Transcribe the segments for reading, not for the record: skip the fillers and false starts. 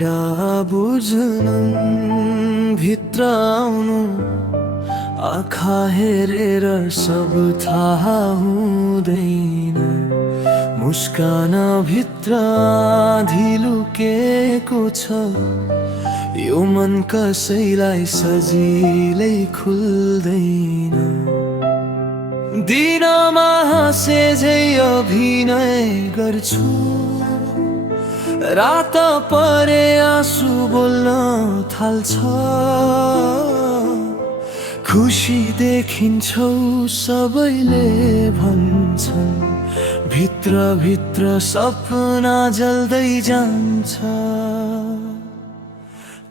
पीडा बुझ्न भित्र आउनु आँखा हेरेर सब थाहा हुँदैन। मुस्कान भित्र आँधी लुकेको छ, यो मन कसैलाई सजिलै खुल्दैन। दिनमा हाँसे झै अभिनय गर्छु, रात परे आँसु बोल्न थाल्छ। खुसी देखिन्छौ सबैले भन्छन्, भित्र भित्र सपना जल्दै जान्छ।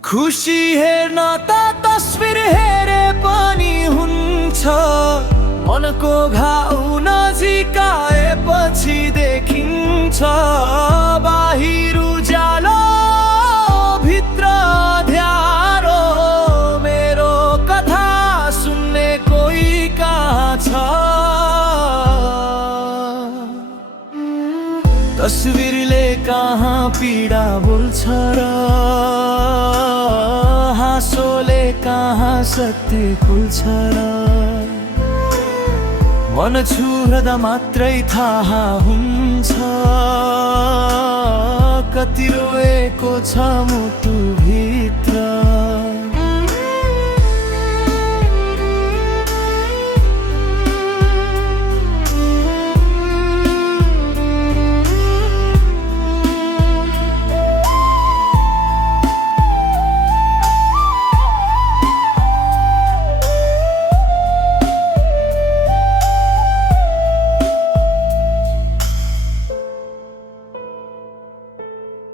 खुसी हेर्न त तस्बिर हेरे पनि हुन्छ, मनको घाउ नजिकाएपछि देखिन्छ। बाहिर उज्यालो भित्र अँध्यारो, मेरो कथा सुन्ने कोही कहाँ छ। तस्बिरले कहाँ पीडा बोल्छ र हाँसोले कहाँ सत्य खुल्छ र। मन छुँदा मात्रै थाहा हुन्छ, कति रोएको छ मुटु भित्र।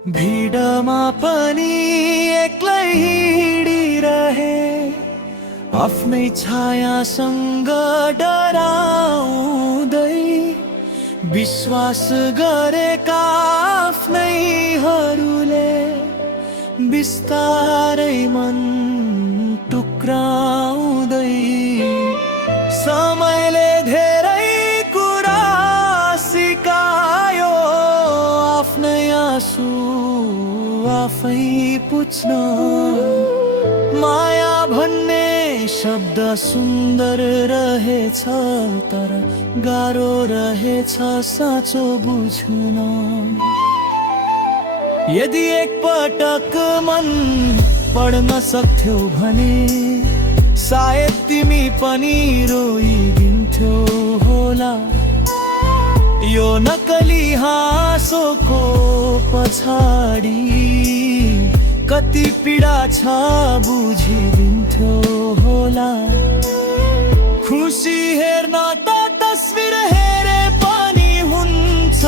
भिडमा पनि एक्लै हिँडिरहे, आफ्नै छायासँग डराउँदै। विश्वास गरेका आफ्नैहरूले बिस्तारै मन टुक्राउँदै। समयले धेरै कुरा सिकायो, आफ्नै आँसु आफै पुछ्न। माया भन्ने शब्द सुन्दर रहेछ, तर गाह्रो रहेछ साँचो बुझ्न। यदि एकपटक मन पढ्न सक्थ्यौ भने सायद तिमी पनि रोइदिन्थ्यौ होला। यो नकली हाँसोको पछाडि कति पीडा छ बुझिदिन्थ्यो होला। खुसी हेर्न त तस्बिर हेरे पनि हुन्छ,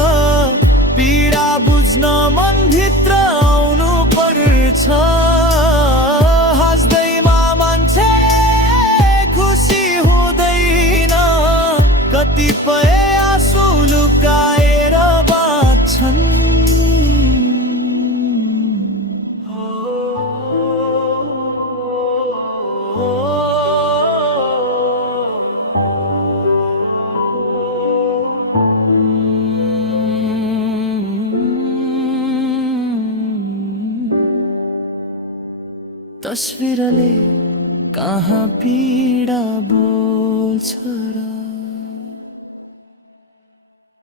पीडा बुझ्न मन भित्र आउनु पर्छ। हाँस्दैमा मान्छे खुसी हुँदैन, कतिपय आँसु लुकाएर बाँच्छन्। तस्बिरले कहाँ पीडा बोल्छ।